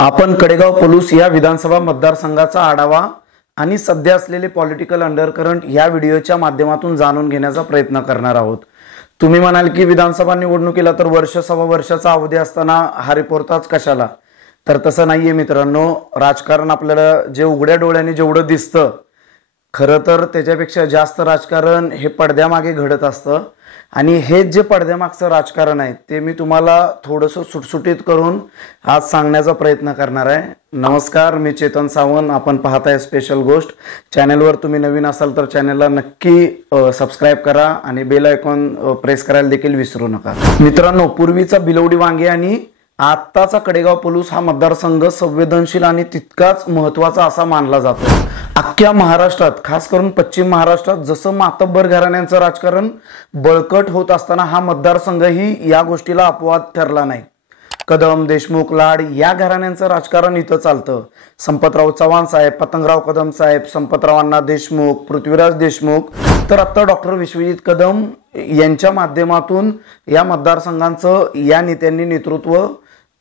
आपण कडेगाव पलूस या विधानसभा मतदारसंघाचा आढावा आणि सध्या असलेले पॉलिटिकल अंडरकरंट या व्हिडिओच्या माध्यमातून जाणून घेण्याचा प्रयत्न करणार आहोत। तुम्ही म्हणाल की विधानसभा निवडणुकीला तर वर्ष सव्वा वर्षाचा अवधी असताना हा रिपोर्टच कशाला, तर तसं नाहीये मित्रांनो। राजकारण आपल्याला जे उघड्या डोळ्याने जेवढं दिसतं, खरं तर त्याच्यापेक्षा जास्त राजकारण हे पडद्यामागे घडत असतं आणि हे जे पडद्यामागचं राजकारण आहे ते मी तुम्हाला थोडंसं सुटसुटीत करून आज सांगण्याचा प्रयत्न करणार आहे। नमस्कार, मी चेतन सावंत। आपण पाहताय स्पेशल गोष्ट। चॅनलवर तुम्ही नवीन असाल तर चॅनलला नक्की सबस्क्राइब करा आणि बेल आयकॉन प्रेस करायला देखील विसरू नका। मित्रांनो, पूर्वीचा बिलवडी वांगे आणि आत्ताचा कडेगाव पलूस हा मतदारसंघ संवेदनशील आणि तितकाच महत्त्वाचा असा मानला जातो। अख्ख्या महाराष्ट्रात, खास करून पश्चिम महाराष्ट्रात जसं मातब्बर घराण्यांचं राजकारण बळकट होत असताना हा मतदारसंघही या गोष्टीला अपवाद ठरला नाही। कदम, देशमुख, लाड या घराण्यांचं राजकारण इथं चालतं। संपतराव चव्हाण साहेब, पतंगराव कदम साहेब, संपतराव अण्णा देशमुख, पृथ्वीराज देशमुख, तर आता डॉक्टर विश्वजित कदम यांच्या माध्यमातून या मतदारसंघांचं या नेत्यांनी नेतृत्व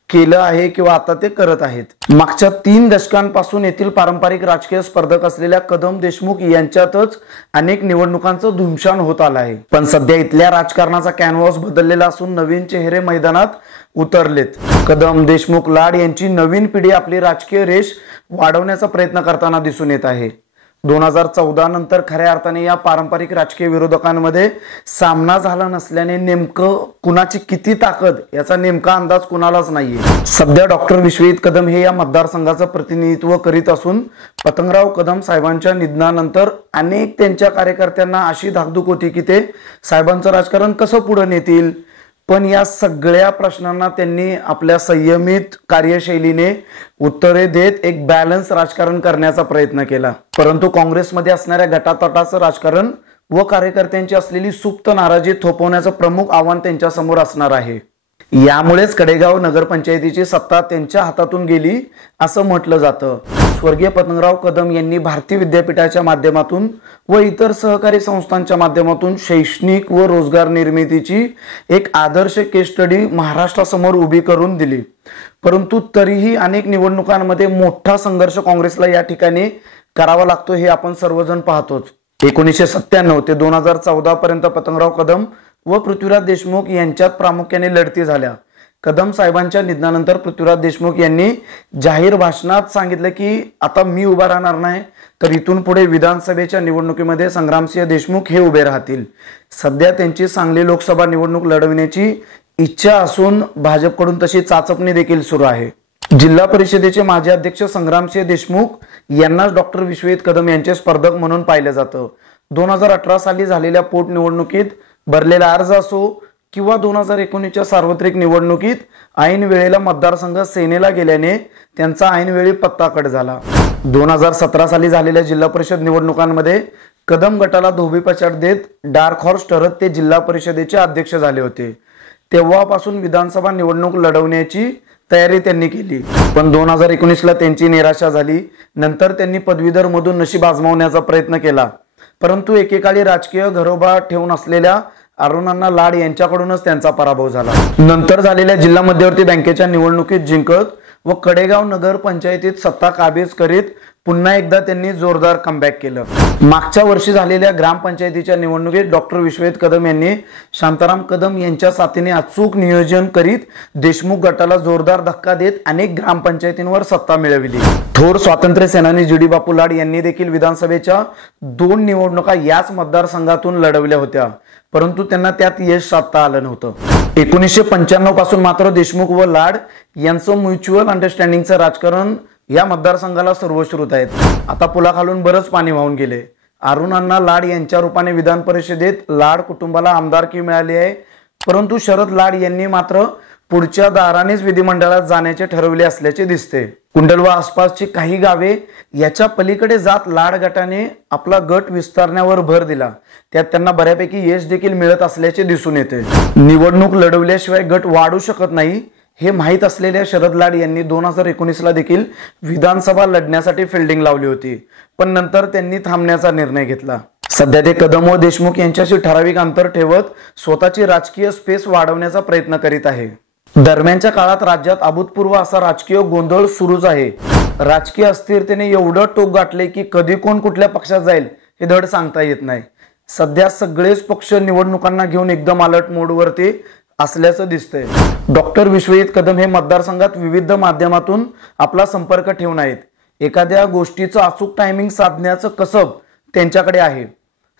केलं आहे किंवा आता ते करत आहेत। मागच्या 3 दशकांपासून येथील पारंपरिक राजकीय स्पर्धक असलेल्या कदम देशमुख यांच्यातच अनेक निवडणुकांचं धुमशान होत आलं आहे। पण सध्या इथल्या राजकारणाचा कॅनव्हास बदललेला असून नवीन चेहरे मैदानात उतरलेत। कदम, देशमुख, लाड यांची नवीन पिढी आपली राजकीय रेष वाढवण्याचा प्रयत्न करताना दिसून येत आहे। 2014 नंतर खऱ्या अर्थाने या पारंपरिक राजकीय विरोधकांमध्ये सामना झाला नसल्याने नेमकं कुणाची किती ताकद याचा नेमका अंदाज कुणालाच नाहीये। सध्या डॉक्टर विश्वजित कदम हे या मतदारसंघाचं प्रतिनिधित्व करीत असून पतंगराव कदम साहेबांच्या निधनानंतर अनेक त्यांच्या कार्यकर्त्यांना अशी धाकधूक होती की ते साहेबांचं राजकारण कसं पुढे नेतील। पण या सगळ्या प्रश्नांना त्यांनी आपल्या संयमित कार्यशैलीने उत्तरे देत एक बॅलन्स राजकारण करण्याचा प्रयत्न केला। परंतु काँग्रेसमध्ये असणाऱ्या गटातटाचं राजकारण व कार्यकर्त्यांची असलेली सुप्त नाराजी थोपवण्याचं प्रमुख आव्हान त्यांच्या समोर असणार आहे। यामुळेच कडेगाव नगरपंचायतीची सत्ता त्यांच्या हातातून गेली असं म्हटलं जातं। स्वर्गीय पतंगराव कदम यांनी भारतीय विद्यापीठाच्या माध्यमातून व इतर सहकारी संस्थांच्या माध्यमातून शैक्षणिक व रोजगार निर्मितीची एक आदर्श केस स्टडी महाराष्ट्रासमोर उभी करून दिली। परंतु तरीही अनेक निवडणुकांमध्ये मोठा संघर्ष काँग्रेसला या ठिकाणी करावा लागतो हे आपण सर्वजण पाहतोच। 1997 ते 2014 पर्यंत पतंगराव कदम व पृथ्वीराज देशमुख यांच्यात प्रामुख्याने लढती झाल्या। कदम साहेबांच्या निधनानंतर पृथ्वीराज देशमुख यांनी जाहीर भाषणात सांगितलं की आता मी उभा राहणार नाही, तर इथून पुढे विधानसभेच्या निवडणुकीमध्ये संग्रामसिंह देशमुख हे उभे राहतील। सध्या त्यांची सांगली लोकसभा निवडणूक लढवण्याची इच्छा असून भाजपकडून तशी चाचपणी देखील सुरू आहे। जिल्हा परिषदेचे माजी अध्यक्ष संग्रामसिंह देशमुख यांनाच डॉक्टर विश्वजित कदम यांचे स्पर्धक म्हणून पाहिलं जातं। 2018 साली झालेल्या पोटनिवडणुकीत भरलेला अर्ज असो किंवा 2019च्या सार्वत्रिक निवडणुकीत ऐन वेळेला मतदारसंघ सेनेला गेल्याने त्यांचा ऐन वेळी पत्ता कट झाला। 2017 साली झालेल्या जिल्हा परिषद निवडणुकांमध्ये कदम गटाला धोबीपछाड देत डार्क हॉर्स ठरत ते जिल्हा परिषदेचे अध्यक्ष झाले होते। तेव्हापासून विधानसभा निवडणूक लढवण्याची तयारी त्यांनी केली, पण 2019ला त्यांची निराशा झाली। नंतर त्यांनी पदवीधर मधून नशीब आजमावण्याचा प्रयत्न केला, परंतु एकेकाळी राजकीय घरोबा ठेवून असलेल्या अरुणांना लाड यांच्याकडूनच त्यांचा पराभव झाला। नंतर झालेल्या जिल्हा मध्यवर्ती बँकेच्या निवडणुकीत जिंकत व कडेगाव नगर पंचायतीत सत्ता काबीज करीत पुन्हा एकदा त्यांनी जोरदार कमबॅक केलं। मागच्या वर्षी झालेल्या ग्रामपंचायतीच्या निवडणुकीत डॉक्टर विश्वजित कदम यांनी शांताराम कदम यांच्या साथीने अचूक नियोजन करीत देशमुख गटाला जोरदार धक्का देत अनेक ग्रामपंचायतींवर सत्ता मिळवली। थोर स्वातंत्र्य सेनानी जी.डी. बापू लाड यांनी देखील विधानसभेच्या 2 निवडणुका याच मतदारसंघातून लढवल्या होत्या, परंतु त्यांना त्यात यश साधता आलं नव्हतं। 1995 पासून मात्र देशमुख व लाड यांचं म्युच्युअल अंडरस्टँडिंगचं राजकारण या मतदारसंघाला सर्वश्रुत आहेत। आता पुलाखालून बरंच पाणी वाहून गेले। अरुणांना लाड यांच्या रूपाने विधान परिषदेत लाड कुटुंबाला आमदारकी मिळाली आहे, परंतु शरद लाड यांनी मात्र पुढच्या दारानेच विधिमंडळात जाण्याचे ठरवले असल्याचे दिसते। कुंडल व आसपासची काही गावे याच्या पलीकडे जात लाड गटाने आपला गट विस्तारण्यावर भर दिला, त्यात त्यांना बऱ्यापैकी यश देखील मिळत असल्याचे दिसून येते। निवडणूक लढवल्याशिवाय गट वाढू शकत नाही हे माहीत असलेल्या शरद लाड यांनी 2019ला देखील विधानसभा लढण्यासाठी फिल्डिंग लावली होती, पण नंतर त्यांनी थांबण्याचा निर्णय घेतला। सध्या ते कदम व देशमुख यांच्याशी ठराविक अंतर ठेवत स्वतःची राजकीय स्पेस वाढवण्याचा प्रयत्न करीत आहे। दरम्यानच्या काळात राज्यात अभूतपूर्व असा राजकीय गोंधळ सुरूच आहे। राजकीय अस्थिरतेने एवढं टोक गाठले की कधी कोण कुठल्या पक्षात जाईल हे धड सांगता येत नाही। सध्या सगळेच पक्ष निवडणुकांना घेऊन एकदम अलर्ट मोडवरती असल्याचं दिसतंय। डॉक्टर विश्वजित कदम हे मतदारसंघात विविध माध्यमातून आपला संपर्क ठेवून आहेत। एखाद्या गोष्टीचं अचूक टायमिंग साधण्याचं कसब त्यांच्याकडे आहे।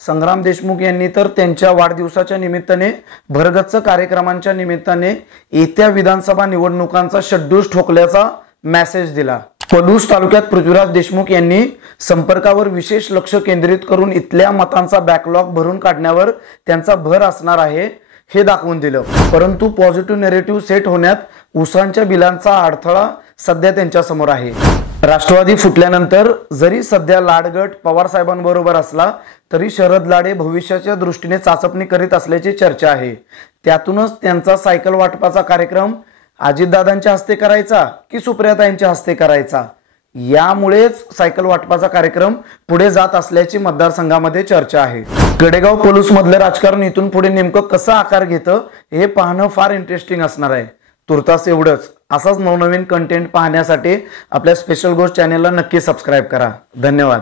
संग्राम देशमुख यांनी तर त्यांच्या वाढदिवसाच्या निमित्ताने भरगच्च कार्यक्रमांच्या निमित्ताने येत्या विधानसभा निवडणुकांचा शेड्यूल ठोकल्याचा मेसेज दिला। पलूस तालुक्यात पृथ्वीराज देशमुख यांनी संपर्कावर विशेष लक्ष केंद्रित करून इथल्या मतांचा बॅकलॉग भरून काढण्यावर त्यांचा भर असणार आहे हे दाखवून दिलं। परंतु पॉझिटिव्ह नेरेटिव्ह सेट होण्यात ऊसांच्या बिलांचा अडथळा सध्या त्यांच्या समोर आहे। राष्ट्रवादी फुटल्यानंतर जरी सध्या लाडगट पवार साहेबांबरोबर असला तरी शरद लाडे भविष्याच्या दृष्टीने चाचपणी करीत असल्याची चर्चा आहे। त्यातूनच त्यांचा सायकल वाटपाचा कार्यक्रम अजितदादांच्या हस्ते करायचा की सुप्रियाताईंच्या हस्ते करायचा, यामुळेच सायकल वाटपाचा कार्यक्रम पुढे जात असल्याची मतदारसंघामध्ये चर्चा आहे। गडेगाव पोलूस मधलं राजकारण इथून पुढे नेमकं कसं आकार घेतं हे पाहणं फार इंटरेस्टिंग असणार आहे। तुर्तास एवढंच। असाच नवनवीन कंटेंट पाहण्यासाठी आपल्या स्पेशल गोष्ट चॅनेलला नक्की सबस्क्राईब करा। धन्यवाद।